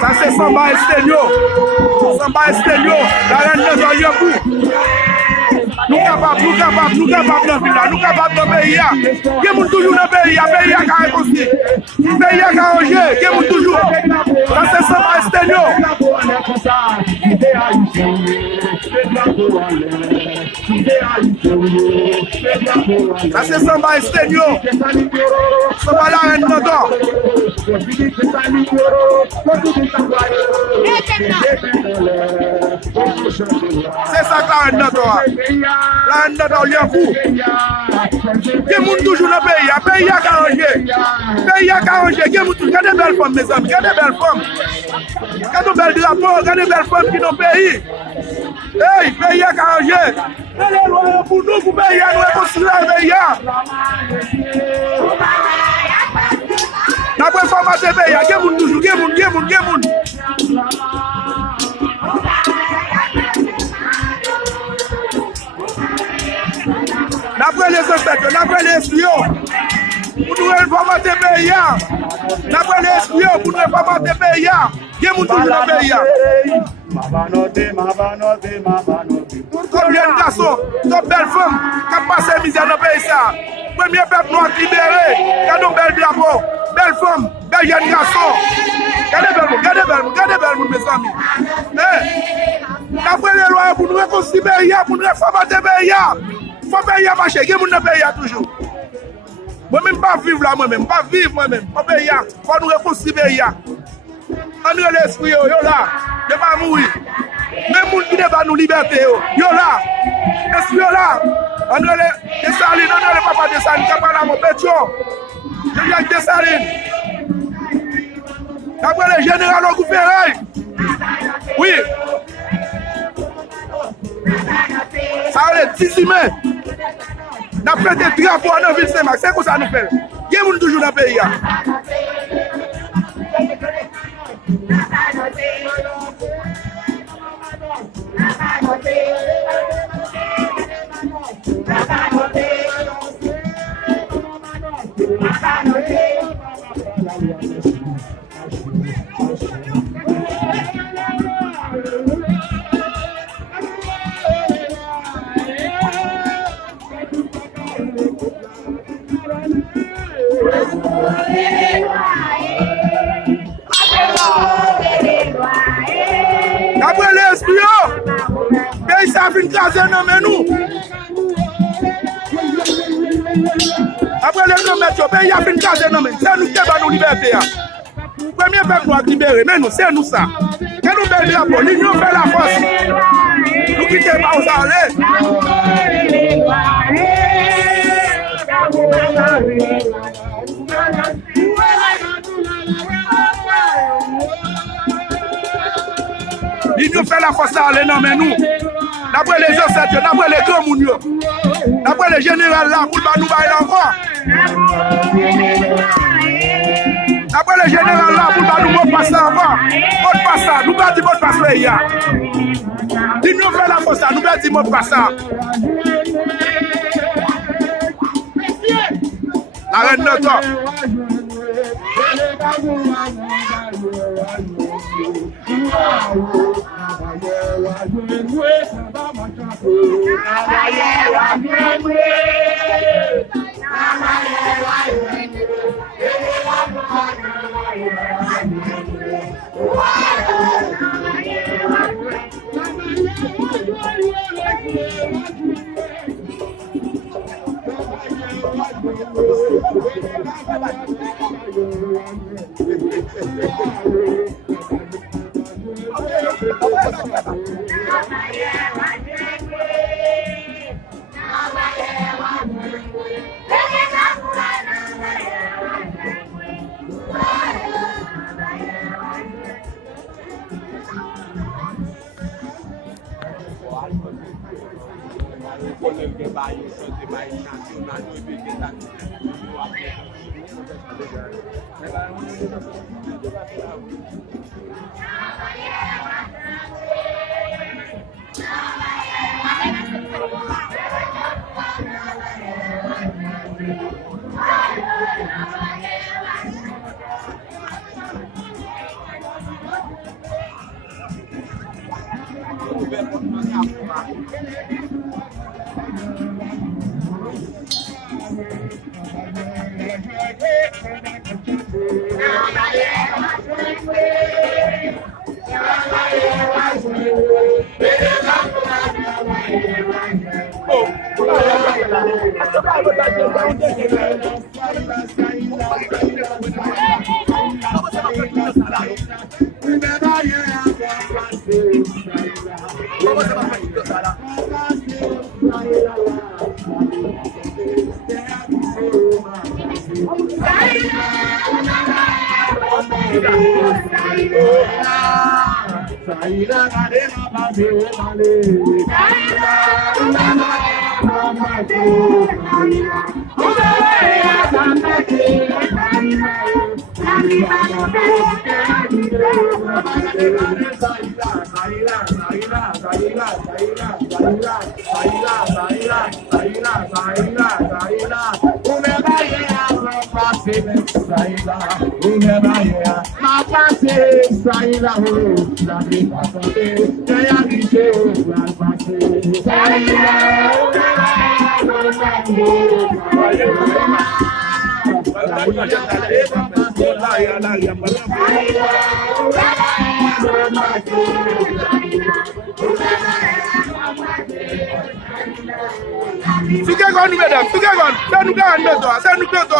Ça c'est Samba Esténio. Samba Esténio. La reine de Zoyabou. Nous capables dans le pays. Nous capables dans le pays. Qui est toujours dans le pays. Le pays a réconcilié. Le pays a arrangé. Qui est toujours. Ça c'est Samba Esténio. Ça c'est Samba Esténio. Samba la reine de c'est ça que la reine de la reine de Lianfou. Qui est toujours dans le pays. Le pays a arrangé. Le pays a arrangé. Qui est toujours. Regardez belles femmes, mes amis. Regardez belles femmes. Regardez belles drapeaux. Regardez belles femmes qui sont dans le pays. Hey, le pays a arrangé. Les lois pour nous, pour le pays, nous réconcilier le pays. D'après formater le pays, il y a toujours, il y a d'après les inspecteurs, d'après les espions, pour nous reformater le pays. D'après les espions, pour nous reformater le pays. Il y a toujours dans le pays. Combien de garçons, de belles femmes qui ont passé misère dans le pays. Premier peuple noir libéré, qui a de belles drapeaux, belles femmes, belles jeunes garçons. Regardez belles, mes amis. D'après les lois, pour nous réconcilier le pays, pour nous reformater le pays. Il faut payer à marcher, il y a des pays toujours. Moi-même, pas vivre là, moi-même, pas vivre moi-même. Il faut nous réconcilier le pays. On est l'esprit, yo là, de pas mourir. Même les gens qui ne pas nous liberté, yo là, l'esprit là. On est les Dessalines, on est le papa Dessalines, qui a parlé à mon pétio. Je viens de Dessalines. Après le général au gouvernement. Oui. Ça va être 10 mai. On a fait des drapeaux dans la ville de Saint-Marc. C'est quoi ça nous fait? Il y a toujours dans le pays. Après les espions, pays ça fin caser non mais nous. Après les commerçants, pays a fin caser non mais c'est nous qui avons nos libertés. Premier peuple doit libérer, mais nous c'est nous ça. Que nous belle drapeau, l'union fait la force. Nous quittons pas aux allées. L'union fait la force à aller, non mais nous. D'après les ancêtres, d'après les grands mounions, d'après les généraux là, pour nous bailler encore. D'après les généraux là, pour nous passer encore. Mot passer, nous pas dire mot passer hier. L'union fait la force, nous pas dire mot passer. La reine de temps. Fiquei agora no meio, fiquei agora. Sai no carro, meu Deus, sai no canto.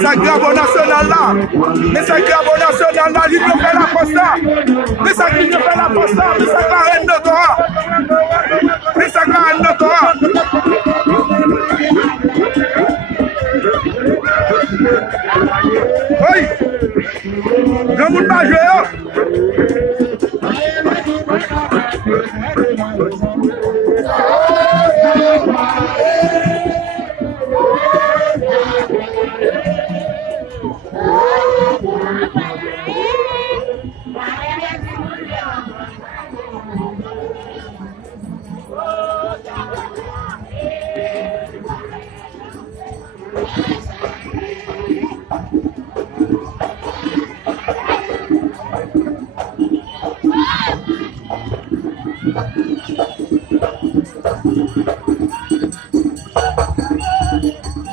Sacrabo national là, les sacrabo national là, il fait la posta, les sacrabo fait la posta, les sacrabo de Torah, les sacrabo de Torah. Oui, le monde va jouer. Oh!